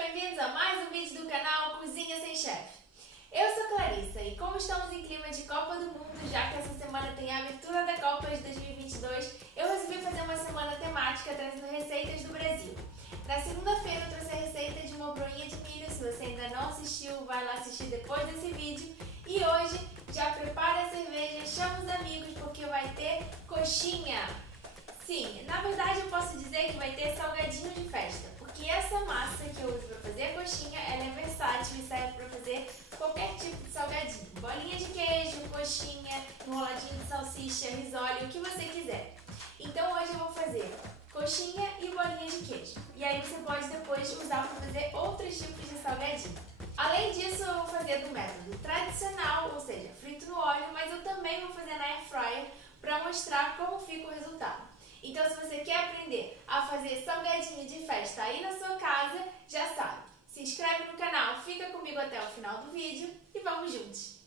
bem-vindos a mais um vídeo do canal Cozinha Sem Chefe. Eu sou Clarissa e como estamos em clima de Copa do Mundo, já que essa semana tem a abertura da Copa de 2022, eu resolvi fazer uma semana temática trazendo receitas do Brasil. Na segunda-feira eu trouxe a receita de uma broinha de milho. Se você ainda não assistiu, vai lá assistir depois desse vídeo. E hoje já prepara a cerveja, chama os amigos porque vai ter coxinha. Sim, na verdade eu posso dizer que vai ter salgadinho de festa, porque essa massa que eu uso para fazer a coxinha, ela é versátil e serve para fazer qualquer tipo de salgadinho. Bolinha de queijo, coxinha, enroladinho de salsicha, risole, o que você quiser. Então hoje eu vou fazer coxinha e bolinha de queijo. E aí você pode depois usar para fazer outros tipos de salgadinho. Além disso, eu vou fazer do método tradicional, ou seja, frito no óleo, mas eu também vou fazer na air fryer para mostrar como fica o resultado. Então, se você quer aprender a fazer salgadinho de festa aí na sua casa, já sabe. Se inscreve no canal, fica comigo até o final do vídeo e vamos juntos!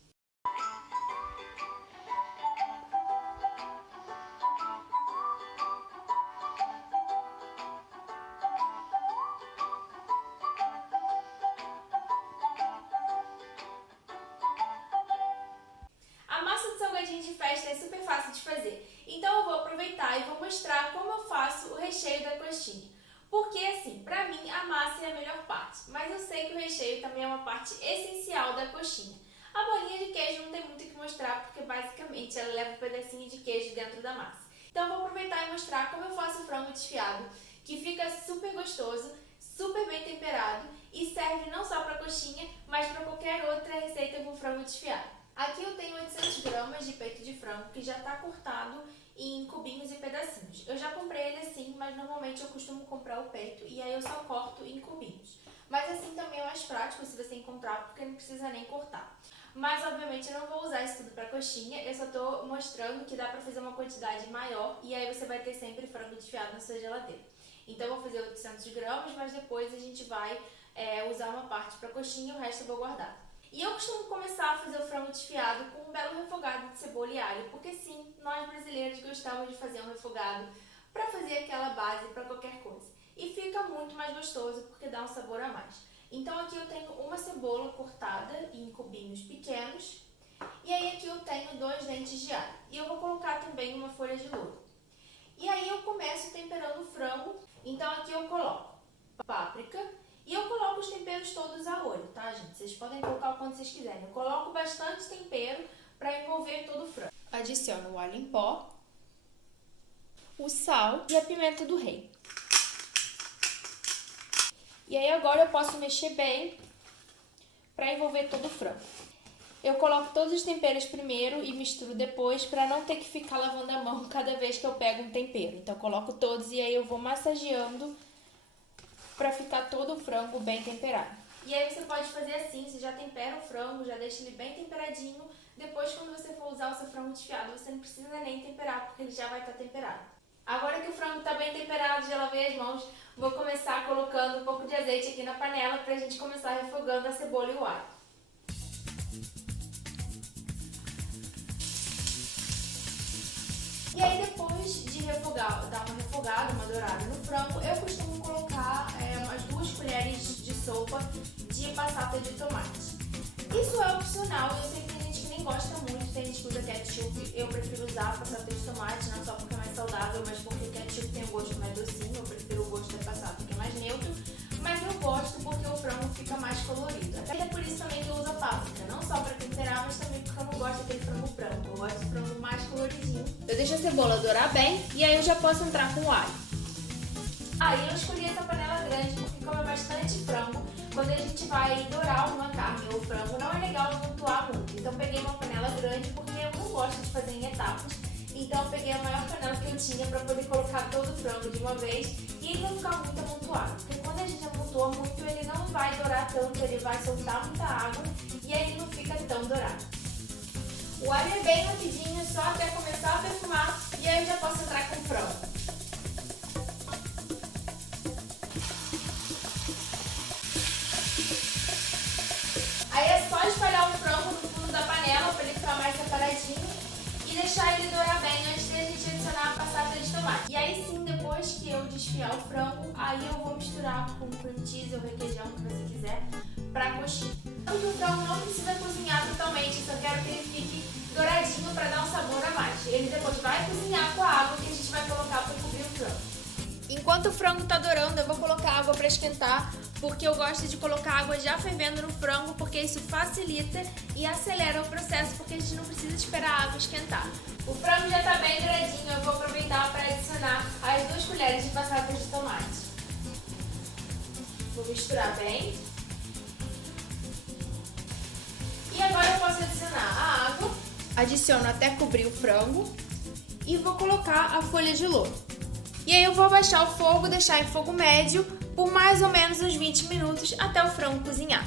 A massa de salgadinho de festa é super fácil de fazer. Então eu vou aproveitar e vou mostrar como eu faço o recheio da coxinha. Porque assim, pra mim a massa é a melhor parte, mas eu sei que o recheio também é uma parte essencial da coxinha. A bolinha de queijo não tem muito o que mostrar, porque basicamente ela leva um pedacinho de queijo dentro da massa. Então eu vou aproveitar e mostrar como eu faço o frango desfiado, que fica super gostoso, super bem temperado e serve não só para coxinha, mas para qualquer outra receita com frango desfiado. Aqui eu tenho 800 gramas de peito de frango que já está cortado em cubinhos e pedacinhos. Eu já comprei ele assim, mas normalmente eu costumo comprar o peito e aí eu só corto em cubinhos. Mas assim também é mais prático se você encontrar, porque não precisa nem cortar. Mas obviamente eu não vou usar isso tudo para coxinha, eu só estou mostrando que dá para fazer uma quantidade maior e aí você vai ter sempre frango desfiado na sua geladeira. Então eu vou fazer 800 gramas, mas depois a gente vai usar uma parte para coxinha e o resto eu vou guardar. E eu costumo começar a fazer o frango desfiado com um belo refogado de cebola e alho, porque sim, nós brasileiros gostamos de fazer um refogado para fazer aquela base para qualquer coisa. E fica muito mais gostoso porque dá um sabor a mais. Então aqui eu tenho uma cebola cortada em cubinhos pequenos e aí aqui eu tenho 2 dentes de alho. E eu vou colocar também uma folha de louro. E aí eu começo temperando o frango, então aqui eu coloco páprica. E eu coloco os temperos todos a olho, tá, gente? Vocês podem colocar o quanto vocês quiserem. Eu coloco bastante tempero para envolver todo o frango. Adiciono o alho em pó, o sal e a pimenta do reino. E aí agora eu posso mexer bem para envolver todo o frango. Eu coloco todos os temperos primeiro e misturo depois para não ter que ficar lavando a mão cada vez que eu pego um tempero. Então eu coloco todos e aí eu vou massageando para ficar todo o frango bem temperado. E aí você pode fazer assim, você já tempera o frango, já deixa ele bem temperadinho. Depois, quando você for usar o seu frango desfiado, você não precisa nem temperar, porque ele já vai estar temperado. Agora que o frango está bem temperado, já lavei as mãos, vou começar colocando um pouco de azeite aqui na panela para a gente começar refogando a cebola e o alho. E aí depois de refogar, dar uma refogada, uma dourada no frango, eu costumo colocar umas 2 colheres de sopa de passata de tomate. Isso é opcional, eu sei que tem gente que nem gosta muito, tem gente que usa ketchup, eu prefiro usar passata de tomate, não só porque é mais saudável, mas porque o ketchup tem um gosto mais docinho, eu prefiro o gosto da passata que é mais neutro, mas eu gosto porque o frango fica mais colorido. Até é por isso também que eu uso a páprica, não só para temperar, mas também porque eu não gosto daquele frango branco, eu gosto de frango mais coloridinho. Eu deixo a cebola dourar bem e aí eu já posso entrar com o alho. Aí eu escolhi essa panela grande porque como é bastante frango, quando a gente vai dourar uma carne ou frango, não é legal amontoar muito. Então eu peguei uma panela grande porque eu não gosto de fazer em etapas. Então eu peguei a maior panela que eu tinha para poder colocar todo o frango de uma vez e ele não ficar muito amontoado. Porque quando a gente amontoa muito, ele não vai dourar tanto, ele vai soltar muita água e aí ele não fica tão dourado. O alho é bem rapidinho, só até começar a perfumar e aí eu já posso entrar com o frango. Aí é só espalhar o frango no fundo da panela para ele ficar mais separadinho e deixar ele dourar bem antes de a gente adicionar a passata de tomate. E aí sim, depois depois que eu desfiar o frango, aí eu vou misturar com cream cheese ou requeijão, que você quiser, pra coxinha. Então o frango não precisa cozinhar totalmente, só quero que ele fique douradinho para dar um sabor a mais. Ele depois vai cozinhar com a água que a gente vai colocar para cobrir o frango. Enquanto o frango tá dourando, eu vou colocar água para esquentar, porque eu gosto de colocar água já fervendo no frango, porque isso facilita e acelera o processo, porque a gente não precisa esperar a água esquentar. O frango já tá bem douradinho, eu vou aproveitar para adicionar as 2 colheres de passata de tomate. Vou misturar bem. E agora eu posso adicionar a água, adiciono até cobrir o frango e vou colocar a folha de louro. E aí eu vou abaixar o fogo, deixar em fogo médio por mais ou menos uns 20 minutos até o frango cozinhar.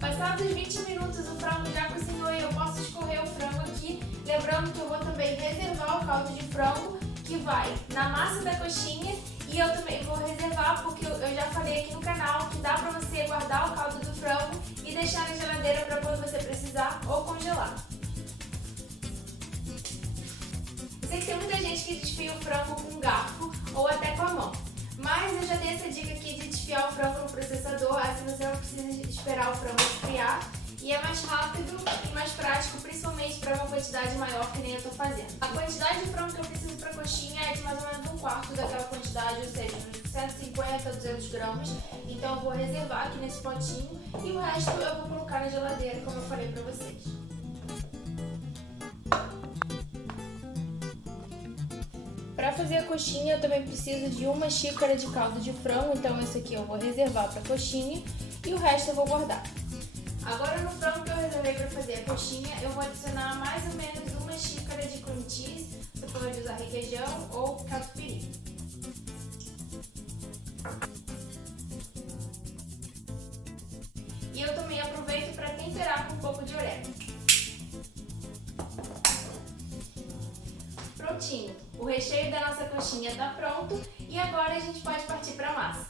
Passados os 20 minutos o frango já cozinhou e eu posso escorrer o frango aqui, lembrando que eu vou também reservar o caldo de frango que vai na massa da coxinha e eu também vou reservar porque eu já falei aqui no canal que dá pra você guardar o caldo do frango e deixar na geladeira para quando você precisar ou congelar. Eu sei que tem muita gente que desfia o frango com um garfo ou até com a mão, mas eu já dei essa dica aqui de desfiar o frango no processador, assim você não precisa esperar o frango esfriar e é mais rápido e mais prático, principalmente para uma quantidade maior que nem eu tô fazendo. A quantidade de frango que eu preciso para coxinha é de mais ou menos um quarto daquela quantidade, ou seja, uns 150 a 200 gramas, então eu vou reservar aqui nesse potinho e o resto eu vou colocar na geladeira, como eu falei para vocês. Para fazer a coxinha eu também preciso de 1 xícara de caldo de frango, então esse aqui eu vou reservar para coxinha e o resto eu vou guardar. Agora no frango que eu reservei para fazer a coxinha eu vou adicionar mais ou menos 1 xícara de cream cheese, você pode usar requeijão ou catupiry. E eu também aproveito para temperar com um pouco de orégano. Prontinho, o recheio da nossa coxinha está pronto e agora a gente pode partir para a massa.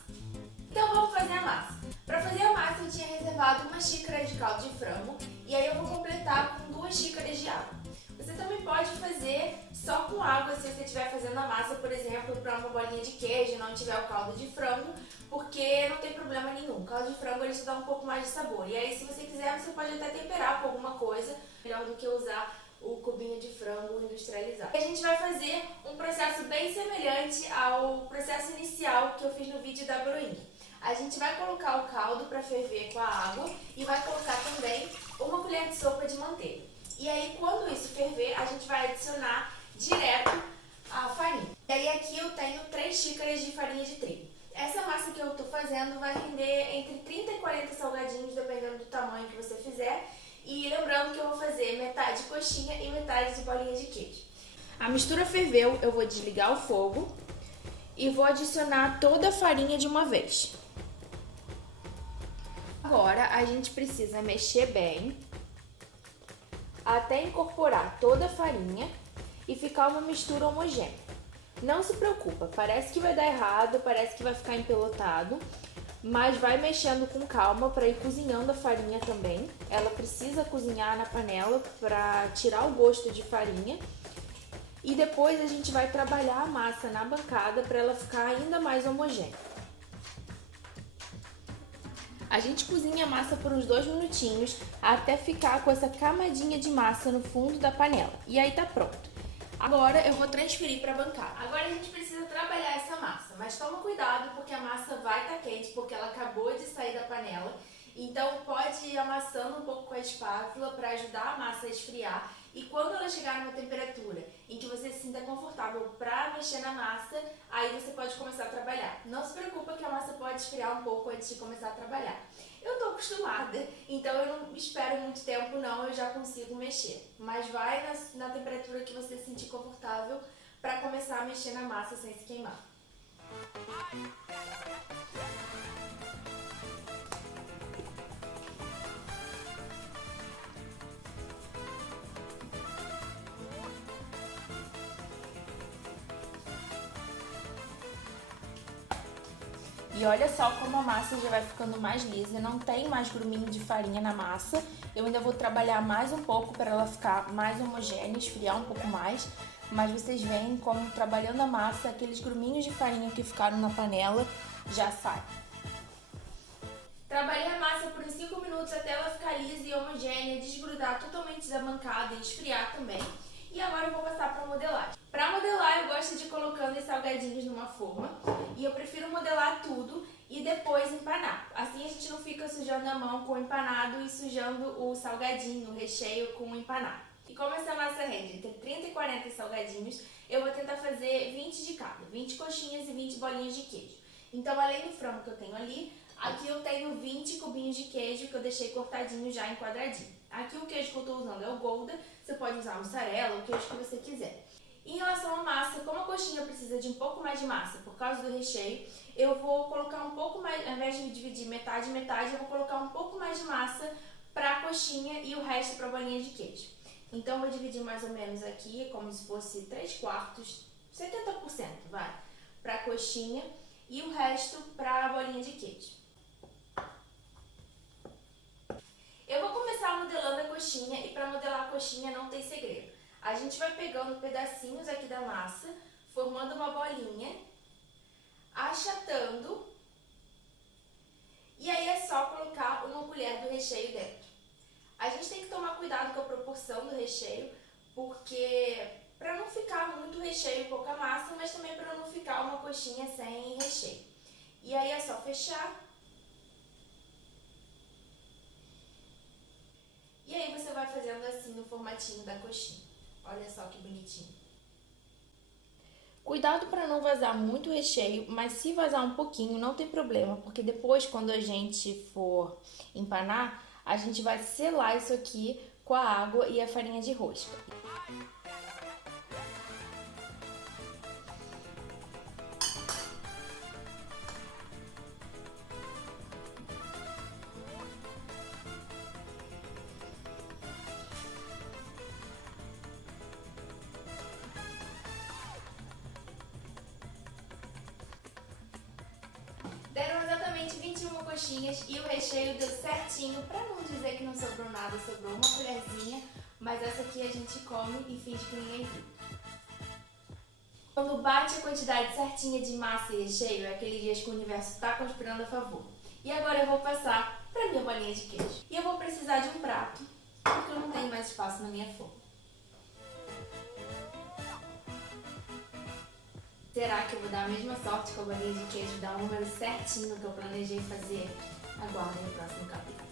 Então vamos fazer a massa. Para fazer a massa eu tinha reservado 1 xícara de caldo de frango e aí eu vou completar com 2 xícaras de água. Você também pode fazer só com água se você estiver fazendo a massa, por exemplo, para uma bolinha de queijo e não tiver o caldo de frango, porque não tem problema nenhum. O caldo de frango ele só dá um pouco mais de sabor. E aí se você quiser você pode até temperar com alguma coisa, melhor do que usar o cubinho de frango industrializado. A gente vai fazer um processo bem semelhante ao processo inicial que eu fiz no vídeo da broinha. A gente vai colocar o caldo para ferver com a água e vai colocar também 1 colher de sopa de manteiga. E aí quando isso ferver, a gente vai adicionar direto a farinha. E aí aqui eu tenho 3 xícaras de farinha de trigo. Essa massa que eu tô fazendo vai render entre 30 e 40 salgadinhos, dependendo do tamanho que você fizer. E lembrando que eu vou fazer metade coxinha e metade de bolinha de queijo. A mistura ferveu, eu vou desligar o fogo e vou adicionar toda a farinha de uma vez. Agora a gente precisa mexer bem até incorporar toda a farinha e ficar uma mistura homogênea. Não se preocupa, parece que vai dar errado, parece que vai ficar empelotado, mas vai mexendo com calma para ir cozinhando a farinha também. Ela precisa cozinhar na panela para tirar o gosto de farinha. E depois a gente vai trabalhar a massa na bancada para ela ficar ainda mais homogênea. A gente cozinha a massa por uns 2 minutinhos até ficar com essa camadinha de massa no fundo da panela. E aí tá pronto. Agora eu vou transferir para a bancada. Agora a gente precisa trabalhar essa massa, mas toma cuidado porque a massa vai estar quente, porque ela acabou de sair da panela. Então pode ir amassando um pouco com a espátula para ajudar a massa a esfriar. E quando ela chegar numa temperatura em que você se sinta confortável para mexer na massa, aí você pode começar a trabalhar. Não se preocupa que a massa pode esfriar um pouco antes de começar a trabalhar. Eu tô acostumada, então eu não espero muito tempo não, eu já consigo mexer. Mas vai na temperatura que você se sentir confortável para começar a mexer na massa sem se queimar. E olha só como a massa já vai ficando mais lisa, não tem mais gruminho de farinha na massa. Eu ainda vou trabalhar mais um pouco para ela ficar mais homogênea, esfriar um pouco mais. mas vocês veem como trabalhando a massa, aqueles gruminhos de farinha que ficaram na panela já saem. Trabalhei a massa por uns 5 minutos até ela ficar lisa e homogênea, desgrudar totalmente da bancada e esfriar também. E agora eu vou passar para modelagem. Para modelar eu gosto de ir colocando os salgadinhos numa forma e eu prefiro modelar tudo e depois empanar. Assim a gente não fica sujando a mão com o empanado e sujando o salgadinho, o recheio com o empanado. E como essa massa rende entre 30 e 40 salgadinhos, eu vou tentar fazer 20 de cada, 20 coxinhas e 20 bolinhas de queijo. Então além do frango que eu tenho ali, aqui eu tenho 20 cubinhos de queijo que eu deixei cortadinho já em quadradinho. Aqui o queijo que eu estou usando é o Gouda, você pode usar mussarela, o queijo que você quiser. Em relação à massa, como a coxinha precisa de um pouco mais de massa por causa do recheio, eu vou colocar um pouco mais, ao invés de dividir metade e metade, eu vou colocar um pouco mais de massa para a coxinha e o resto para a bolinha de queijo. Então eu vou dividir mais ou menos aqui, como se fosse 3/4, 70% vai, para a coxinha e o resto para a bolinha de queijo. Eu vou começar modelando a coxinha e para modelar a coxinha não tem segredo. A gente vai pegando pedacinhos aqui da massa, formando uma bolinha, achatando e aí é só colocar uma colher do recheio dentro. A gente tem que tomar cuidado com a proporção do recheio, porque para não ficar muito recheio e pouca massa, mas também para não ficar uma coxinha sem recheio. E aí é só fechar. E aí você vai fazendo assim no formatinho da coxinha. Olha só que bonitinho. Cuidado para não vazar muito recheio, mas se vazar um pouquinho não tem problema, porque depois quando a gente for empanar, a gente vai selar isso aqui com a água e a farinha de rosca. Deram exatamente 21 coxinhas e o recheio deu certinho, pra não dizer que não sobrou nada, sobrou uma colherzinha, mas essa aqui a gente come e finge que ninguém viu. Quando bate a quantidade certinha de massa e recheio, é aquele dia que o universo está conspirando a favor. E agora eu vou passar pra minha bolinha de queijo. E eu vou precisar de um prato, porque eu não tenho mais espaço na minha forma. Será que eu vou dar a mesma sorte com a bolinha de queijo, dar o número certinho que eu planejei fazer? Aguardem o próximo capítulo.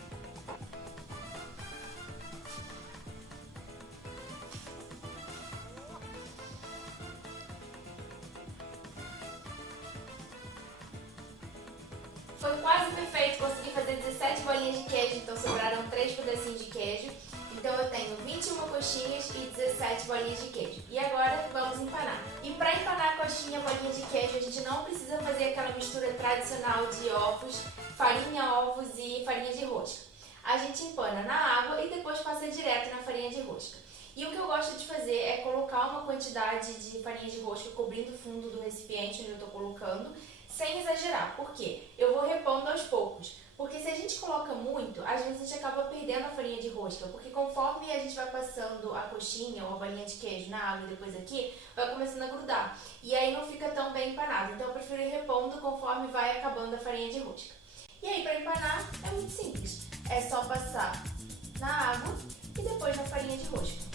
Foi quase perfeito, consegui fazer 17 bolinhas de queijo, então sobraram 3 pedacinhos de queijo. Então eu tenho 21 coxinhas e 17 bolinhas de queijo. E agora vamos empanar. E para empanar a coxinha e bolinha de queijo, a gente não precisa fazer aquela mistura tradicional de ovos, farinha, ovos e farinha de rosca. A gente empana na água e depois passa direto na farinha de rosca. E o que eu gosto de fazer é colocar uma quantidade de farinha de rosca cobrindo o fundo do recipiente onde eu estou colocando, sem exagerar. Por quê? Eu vou repondo aos poucos. Porque se a gente coloca muito, às vezes a gente acaba perdendo a farinha de rosca. Porque conforme a gente vai passando a coxinha ou a bolinha de queijo na água e depois aqui, vai começando a grudar. E aí não fica tão bem empanado. Então eu prefiro ir repondo conforme vai acabando a farinha de rosca. E aí para empanar é muito simples. É só passar na água e depois na farinha de rosca.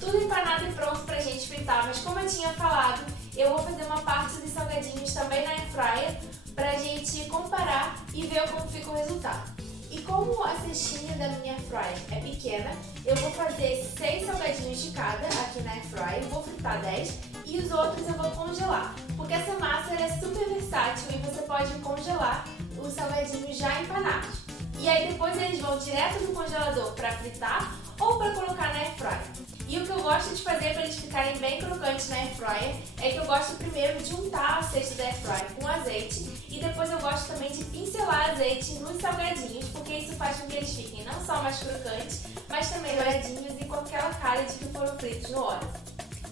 Tudo empanado e pronto pra gente fritar, mas como eu tinha falado, eu vou fazer uma parte dos salgadinhos também na airfryer pra gente comparar e ver como fica o resultado. E como a cestinha da minha airfryer é pequena, eu vou fazer 6 salgadinhos de cada aqui na airfryer, vou fritar 10 e os outros eu vou congelar, porque essa massa é super versátil e você pode congelar os salgadinhos já empanados. E aí depois eles vão direto no congelador para fritar ou para colocar na airfryer. E o que eu gosto de fazer para eles ficarem bem crocantes na airfryer é que eu gosto primeiro de untar a cesta da airfryer com azeite e depois Depois eu gosto também de pincelar azeite nos salgadinhos, porque isso faz com que eles fiquem não só mais crocantes, mas também douradinhos e com aquela cara de que foram fritos no óleo.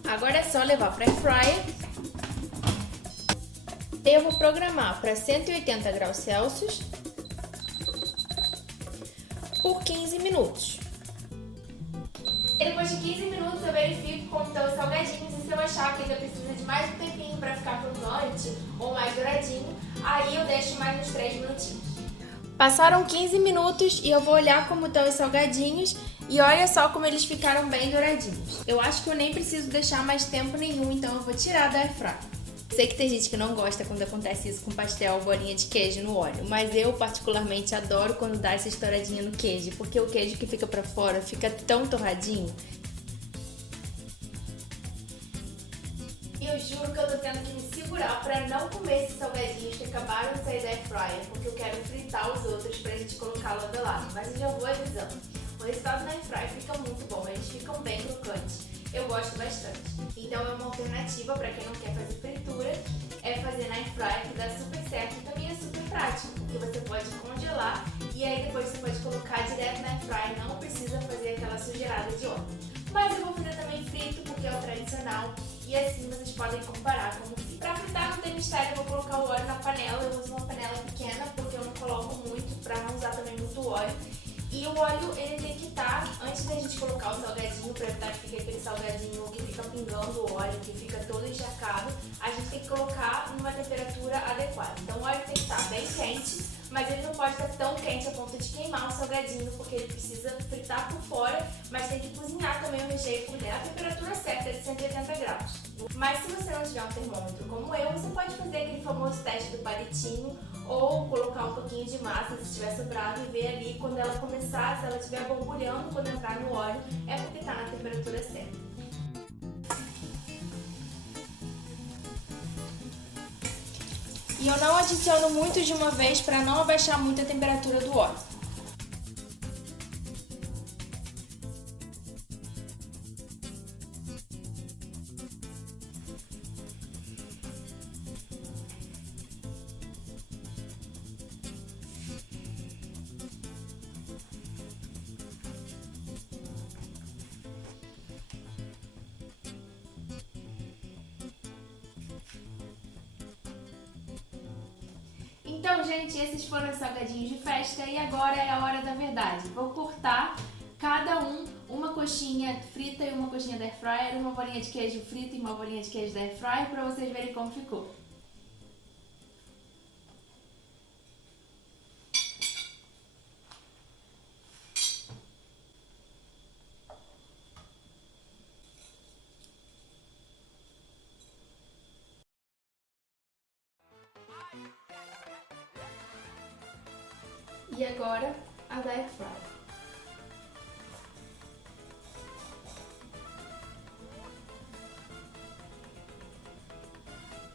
Agora é só levar para air fryer. Eu vou programar para 180 graus Celsius por 15 minutos. E depois de 15 minutos eu verifico como estão os salgadinhos e se eu achar que ainda precisa de mais um tempinho para ficar crocante ou mais douradinho, aí eu deixo mais uns 3 minutinhos. Passaram 15 minutos e eu vou olhar como estão os salgadinhos e olha só como eles ficaram bem douradinhos. Eu acho que eu nem preciso deixar mais tempo nenhum, então eu vou tirar da air fryer. Sei que tem gente que não gosta quando acontece isso com pastel ou bolinha de queijo no óleo, mas eu particularmente adoro quando dá essa estouradinha no queijo, porque o queijo que fica pra fora fica tão torradinho. E eu juro que eu tô tendo que me segurar pra não comer esses salgadinhos que acabaram de sair da air fryer, porque eu quero fritar os outros pra gente colocar lado a lado, mas eu já vou avisando. O resultado da air fryer fica muito bom, eles ficam bem crocantes. Eu gosto bastante. Então é uma alternativa para quem não quer fazer fritura, é fazer na air fryer, que dá super certo e também é super prático, porque você pode congelar e aí depois você pode colocar direto na air fryer, não precisa fazer aquela sujeirada de óleo. Mas eu vou fazer também frito, porque é o tradicional, e assim vocês podem comparar como fica. Para fritar não tem mistério, eu vou colocar o óleo na panela, eu uso uma panela pequena, porque eu não coloco muito, para não usar também muito óleo. E o óleo, ele tem que estar, antes da gente colocar o salgadinho, para evitar que fique aquele salgadinho que fica pingando o óleo, que fica todo encharcado, a gente tem que colocar numa temperatura adequada. Então o óleo tem que estar bem quente, mas ele não pode estar tão quente a ponto de queimar o salgadinho, porque ele precisa fritar por fora, mas tem que cozinhar também o recheio por dentro. A temperatura certa é de 180 graus. Mas se você não tiver um termômetro como eu, você pode fazer aquele famoso teste do palitinho, ou colocar um pouquinho de massa se tiver sobrado e ver ali quando ela começar, se ela estiver borbulhando quando entrar no óleo, é porque está na temperatura certa. E eu não adiciono muito de uma vez para não abaixar muito a temperatura do óleo. Então, gente, esses foram os salgadinhos de festa e agora é a hora da verdade. Vou cortar cada uma coxinha frita e uma coxinha da air fryer, uma bolinha de queijo frita e uma bolinha de queijo da air fryer para vocês verem como ficou. E agora a da air fryer.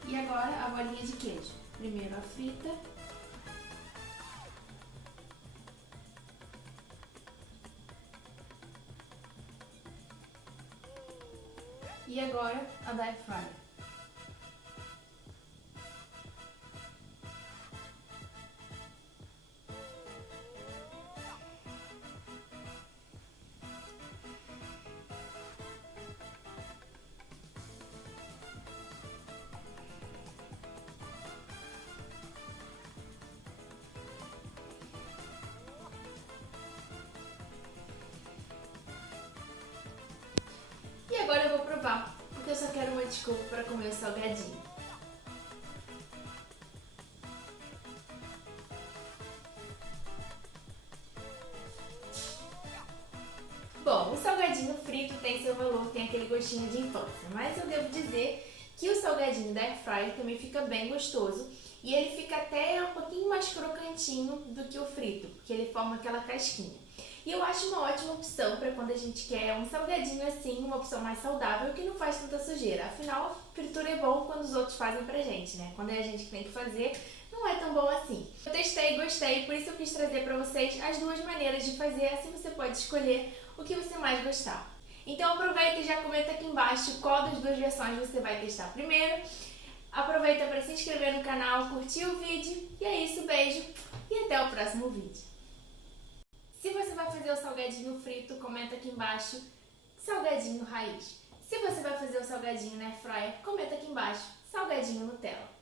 E agora a bolinha de queijo. Primeiro a frita. E agora a da air fryer. E agora eu vou provar, porque eu só quero uma desculpa para comer o salgadinho. Bom, o salgadinho frito tem seu valor, tem aquele gostinho de infância, mas eu devo dizer que o salgadinho da air fryer também fica bem gostoso e ele fica até um pouquinho mais crocantinho do que o frito, porque ele forma aquela casquinha. E eu acho uma ótima opção para quando a gente quer um salgadinho assim, uma opção mais saudável que não faz tanta sujeira. Afinal, fritura é bom quando os outros fazem pra gente, né? Quando é a gente que tem que fazer, não é tão bom assim. Eu testei e gostei, por isso eu quis trazer pra vocês as duas maneiras de fazer, assim você pode escolher o que você mais gostar. Então aproveita e já comenta aqui embaixo qual das duas versões você vai testar primeiro. Aproveita para se inscrever no canal, curtir o vídeo. E é isso, beijo e até o próximo vídeo. Se você vai fazer o salgadinho frito, comenta aqui embaixo, salgadinho raiz. Se você vai fazer o salgadinho na airfryer, comenta aqui embaixo, salgadinho Nutella.